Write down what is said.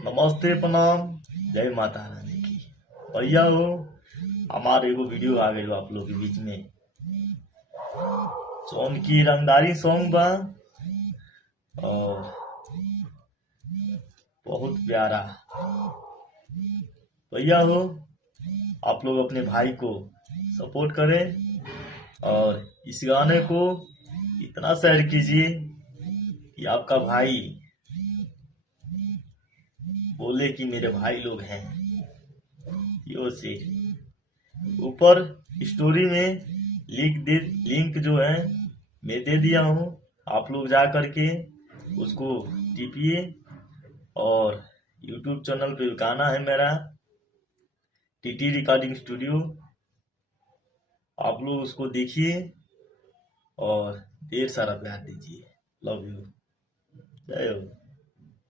नमस्ते प्रणाम, जय माता रानी की। भैया हो, हमारे एगो वीडियो आ गई आप लोग के बीच में। सॉन्ग की रंगदारी सॉन्ग बा और बहुत प्यारा। भैया हो, आप लोग अपने भाई को सपोर्ट करें और इस गाने को इतना शेयर कीजिए कि आपका भाई बोले कि मेरे भाई लोग हैं। यो से ऊपर स्टोरी में लिंक जो है मैं दे दिया हूँ, आप लोग जा करके उसको टिपिए और यूट्यूब चैनल पे गाना है मेरा टीटी रिकॉर्डिंग स्टूडियो, आप लोग उसको देखिए और ढेर सारा प्यार दीजिए। लव यू, जय हो।